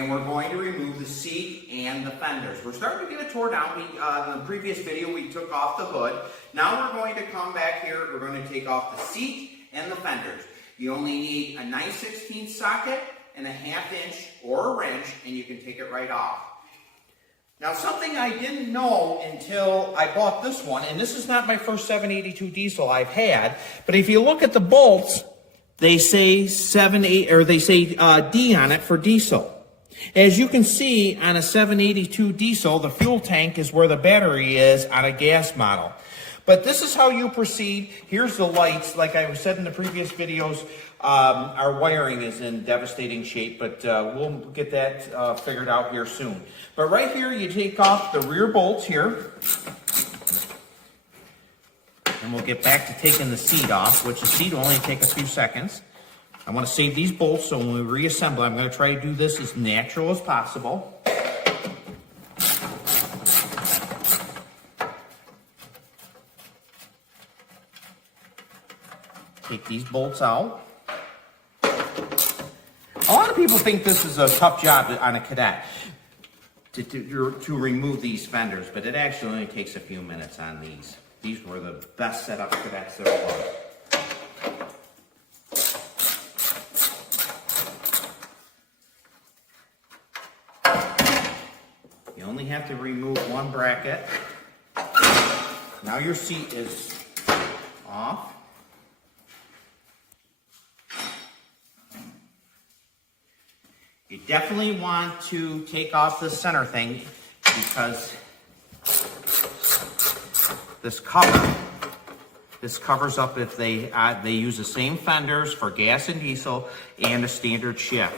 and we're going to remove the seat and the fenders. We're starting to get it tore down. In the previous video, we took off the hood. Now we're going to come back here. We're going to take off the seat and the fenders. You only need a 9/16 socket and a 1/2 inch or a wrench, and you can take it right off. Now, something I didn't know until I bought this one, and this is not my first 782 diesel I've had, but if you look at the bolts, they say D on it for diesel. As you can see on a 782 diesel, the fuel tank is where the battery is on a gas model. But this is how you proceed. Here's the lights. Like I said in the previous videos, our wiring is in devastating shape, but we'll get that figured out here soon. But right here, you take off the rear bolts here. And we'll get back to taking the seat off, which the seat will only take a few seconds. I want to save these bolts, so when we reassemble, I'm going to try to do this as natural as possible. Take these bolts out. A lot of people think this is a tough job on a Cadet to remove these fenders, but it actually only takes a few minutes on these. These were the best setup Cadets there were. You only have to remove one bracket. Now your seat is off. You definitely want to take off the center thing because this covers up if they use the same fenders for gas and diesel and a standard shift.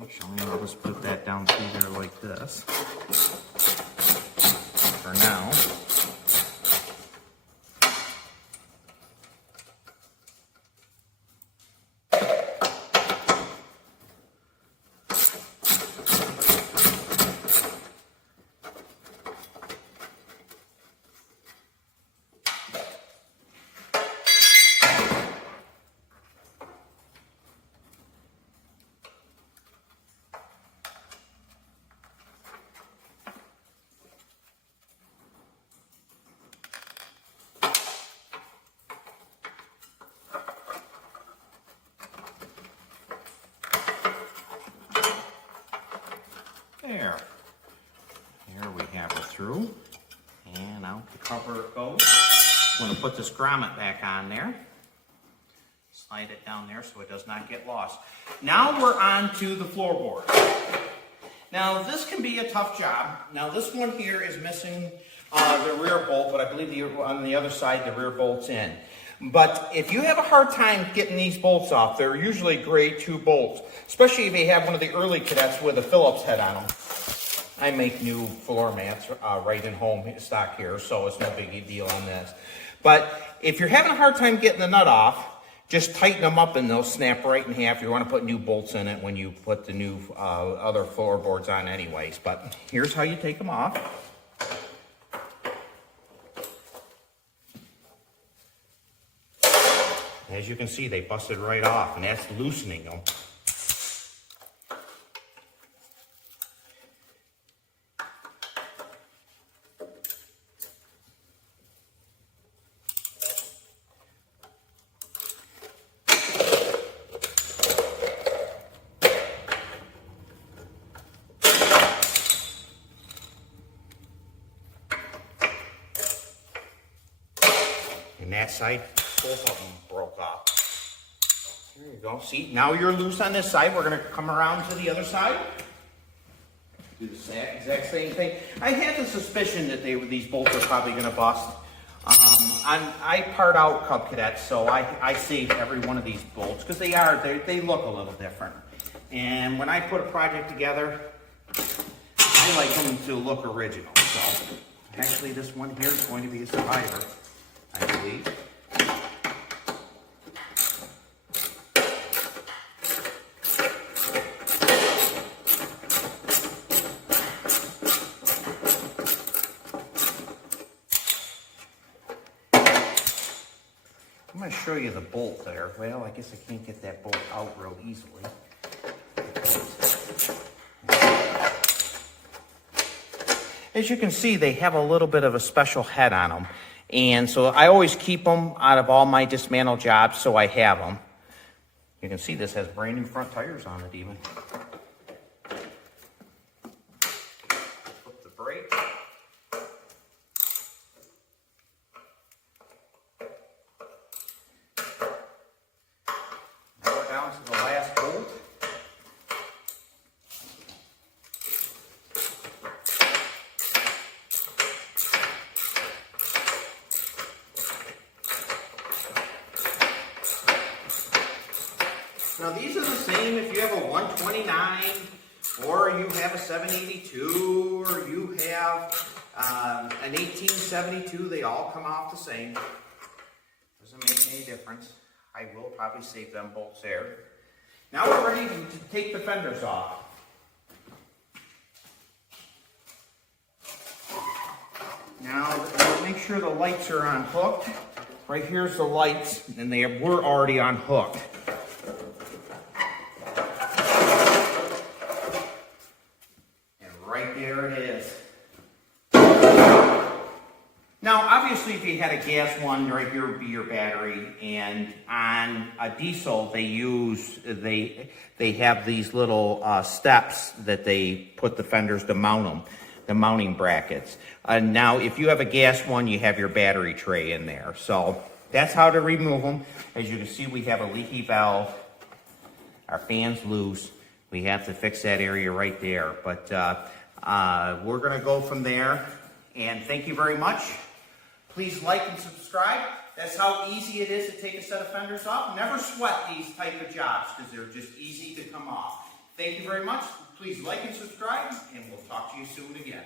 Actually, I'll just put that down through there like this for now. There. Here we have it through. And out the cover it goes. I'm going to put this grommet back on there. Slide it down there so it does not get lost. Now we're on to the floorboard. Now this can be a tough job. Now this one here is missing the rear bolt, but I believe on the other side the rear bolt's in. But if you have a hard time getting these bolts off, they're usually grade 2 bolts, especially if you have one of the early Cadets with a Phillips head on them. I make new floor mats right in home stock here, so it's no big deal on this. But if you're having a hard time getting the nut off, just tighten them up and they'll snap right in half. You want to put new bolts in it when you put the new other floorboards on anyways. But here's how you take them off. As you can see, they busted right off, and that's loosening them. And that side, both of them broke off. There you go. See, now you're loose on this side. We're going to come around to the other side. Do the exact same thing. I had the suspicion that these bolts are probably going to bust. I part out Cub Cadets, so I saved every one of these bolts because they look a little different. And when I put a project together, I like them to look original. So actually, this one here is going to be a survivor, I believe. want to show you the bolt there. Well, I guess I can't get that bolt out real easily. As you can see, they have a little bit of a special head on them. And so I always keep them out of all my dismantle jobs, so I have them. You can see this has brand new front tires on it even. Flip the brake. Now we're down to the last bolt. Now these are the same if you have a 129 or you have a 782 or you have an 1872. They all come off the same. Doesn't make any difference. I will probably save them bolts there. Now we're ready to take the fenders off. Now make sure the lights are unhooked. Right here's the lights, and they were already unhooked. Right there it is. Now, obviously, if you had a gas one, right here would be your battery, and on a diesel, they have these little steps that they put the fenders to mount them, the mounting brackets. Now, if you have a gas one, you have your battery tray in there. So that's how to remove them. As you can see, we have a leaky valve. Our fan's loose. We have to fix that area right there, but we're going to go from there, and thank you very much. Please like and subscribe. That's how easy it is to take a set of fenders off. Never sweat these type of jobs because they're just easy to come off. Thank you very much. Please like and subscribe, and we'll talk to you soon again.